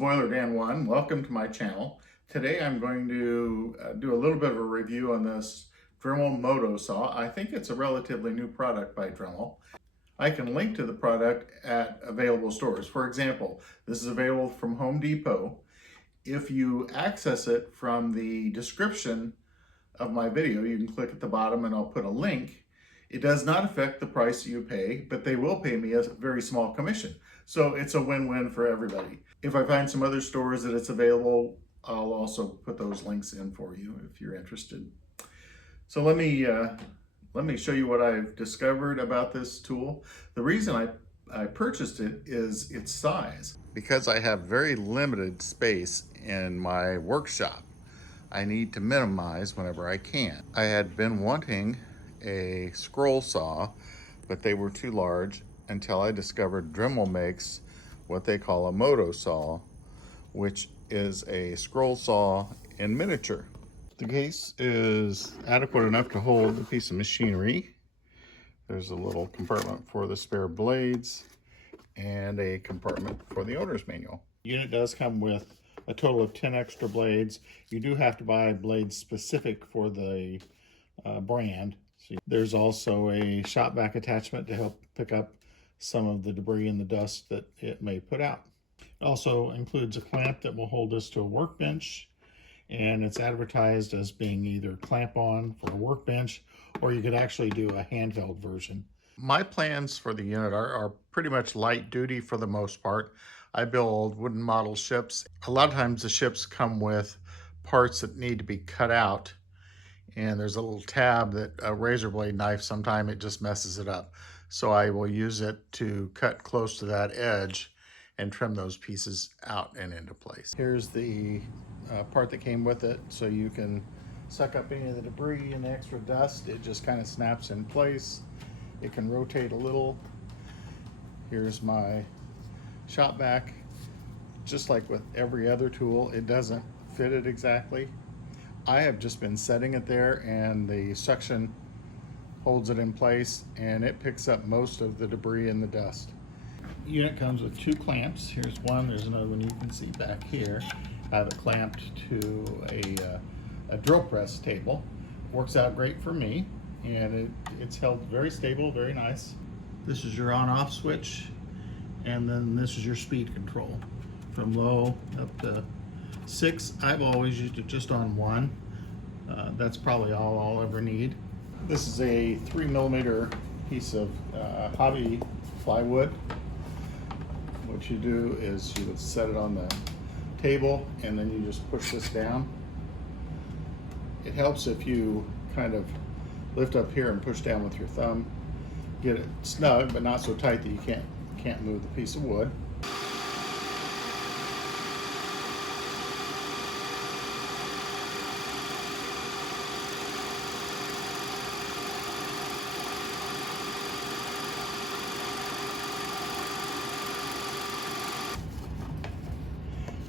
Boiler Dan 1. Welcome to my channel. Today I'm going to do a little bit of a review on this Dremel Moto saw. I think it's a relatively new product by Dremel. I can link to the product at available stores. For example, this is available from Home Depot. If you access it from the description of my video, you can click at the bottom and I'll put a link. It does not affect the price you pay, but they will pay me a very small commission. So it's a win-win for everybody. If I find some other stores that it's available, I'll also put those links in for you if you're interested. So let me show you what I've discovered about this tool. The reason I purchased it is its size. Because I have very limited space in my workshop, I need to minimize whenever I can. I had been wanting a scroll saw, but they were too large until I discovered Dremel makes what they call a Moto saw, which is a scroll saw in miniature. The case is adequate enough to hold the piece of machinery. There's a little compartment for the spare blades and a compartment for the owner's manual. The unit does come with a total of 10 extra blades. You do have to buy blades specific for the brand. So there's also a shop vac attachment to help pick up some of the debris and the dust that it may put out. It also includes a clamp that will hold this to a workbench, and it's advertised as being either clamp on for a workbench, or you could actually do a handheld version. My plans for the unit are pretty much light duty for the most part. I build wooden model ships. A lot of times the ships come with parts that need to be cut out, and there's a little tab that a razor blade knife, sometimes it just messes it up. So I will use it to cut close to that edge and trim those pieces out and into place. Here's the part that came with it, so you can suck up any of the debris and the extra dust. It just kind of snaps in place. It can rotate a little. Here's my shop vac. Just like with every other tool, it doesn't fit it exactly. I have just been setting it there, and the suction holds it in place, and it picks up most of the debris and the dust. The unit comes with two clamps. Here's one, there's another one you can see back here. I have it clamped to a drill press table. Works out great for me, and it's held very stable, very nice. This is your on-off switch, and then this is your speed control. From low up to 6. I've always used it just on 1. That's probably all I'll ever need. This is a 3mm piece of hobby plywood. What you do is you would set it on the table, and then you just push this down. It helps if you kind of lift up here and push down with your thumb. Get it snug, but not so tight that you can't move the piece of wood.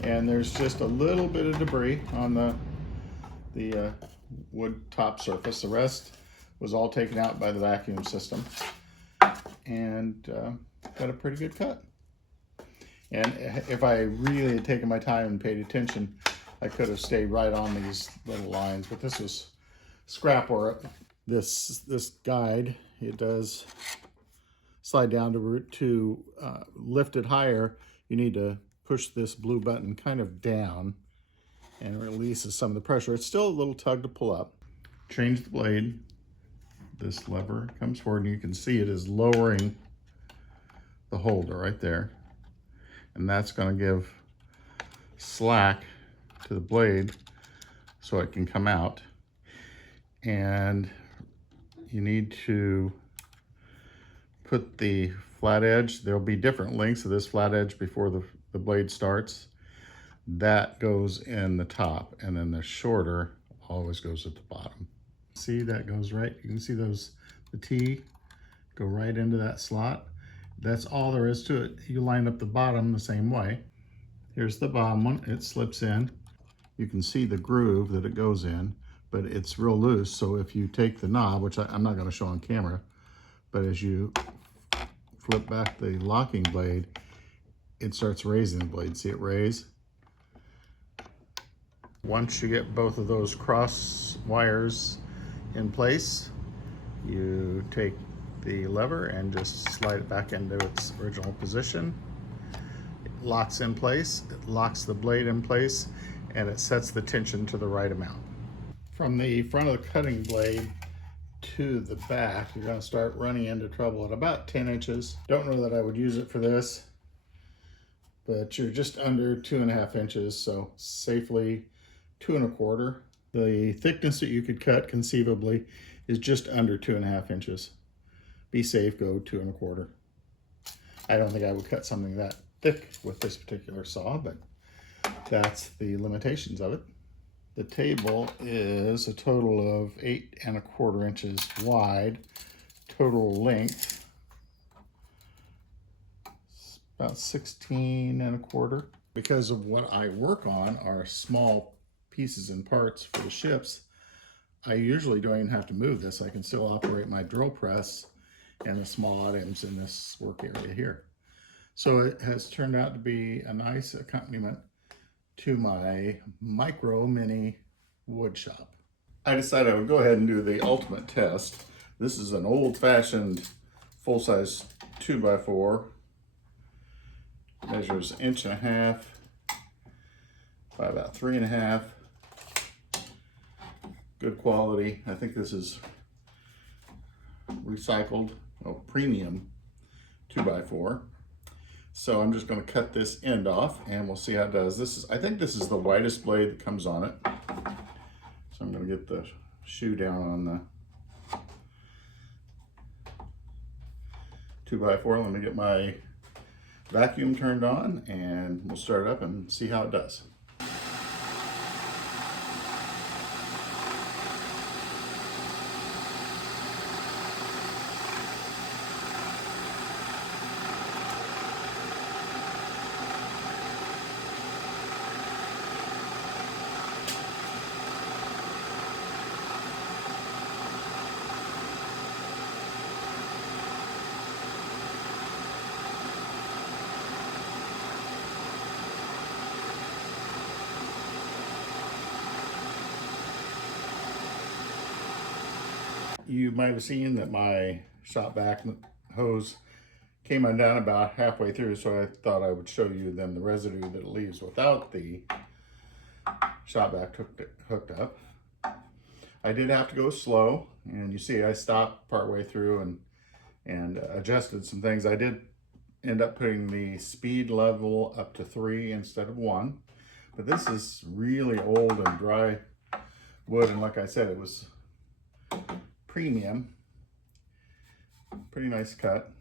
And there's just a little bit of debris on the wood top surface. The rest was all taken out by the vacuum system, and got a pretty good cut. And if I really had taken my time and paid attention, I could have stayed right on these little lines, but this was scrap work. This guide, it does slide down to lift it higher. You need to push this blue button kind of down, and it releases some of the pressure. It's still a little tug to pull up. Change the blade. This lever comes forward, and you can see it is lowering the holder right there. And that's going to give slack to the blade so it can come out. And you need to put the flat edge. There'll be different lengths of this flat edge before the blade starts. That goes in the top, and then the shorter always goes at the bottom. See, that goes right, you can see those, the T go right into that slot. That's all there is to it. You line up the bottom the same way. Here's the bottom one, it slips in. You can see the groove that it goes in, but it's real loose, so if you take the knob, which I'm not going to show on camera, but as you flip back the locking blade, it starts raising the blade. See it raise? Once you get both of those cross wires in place, you take the lever and just slide it back into its original position. It locks in place, it locks the blade in place, and it sets the tension to the right amount. From the front of the cutting blade to the back, you're going to start running into trouble at about 10 inches. Don't know that I would use it for this, but you're just under 2.5 inches, so safely 2 1/4. The thickness that you could cut conceivably is just under 2.5 inches. Be safe, go 2 1/4. I don't think I would cut something that thick with this particular saw, but that's the limitations of it. The table is a total of 8 1/4 inches wide. Total length is about 16 1/4. Because of what I work on are small pieces and parts for the ships, I usually don't even have to move this. I can still operate my drill press and the small items in this work area here. So it has turned out to be a nice accompaniment to my micro mini wood shop. I decided I would go ahead and do the ultimate test. This is an old-fashioned full-size 2x4. Measures 1.5 inches by about 3.5. Good quality. I think this is recycled, premium 2x4. So I'm just going to cut this end off and we'll see how it does. I think this is the widest blade that comes on it. So I'm going to get the shoe down on the 2x4. Let me get my vacuum turned on and we'll start it up and see how it does. You might have seen that my shop vac hose came undone about halfway through, so I thought I would show you then the residue that it leaves without the shop vac hooked up. I did have to go slow, and you see I stopped partway through and adjusted some things. I did end up putting the speed level up to 3 instead of 1, but this is really old and dry wood, and like I said, it was premium, pretty nice cut,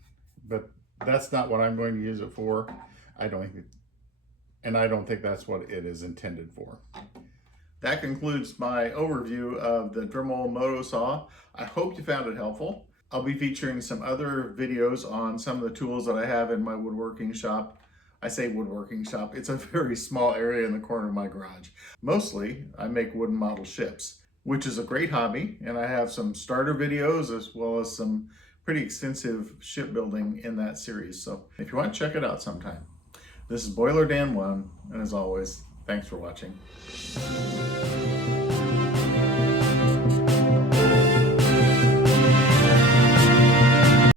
but that's not what I'm going to use it for. I don't think that's what it is intended for. That concludes my overview of the Dremel Moto saw. I hope you found it helpful. I'll be featuring some other videos on some of the tools that I have in my woodworking shop. I say woodworking shop, it's a very small area in the corner of my garage. Mostly, I make wooden model ships, which is a great hobby, and I have some starter videos as well as some pretty extensive shipbuilding in that series. So if you want, check it out sometime. This is Boiler Dan 1, and as always, thanks for watching.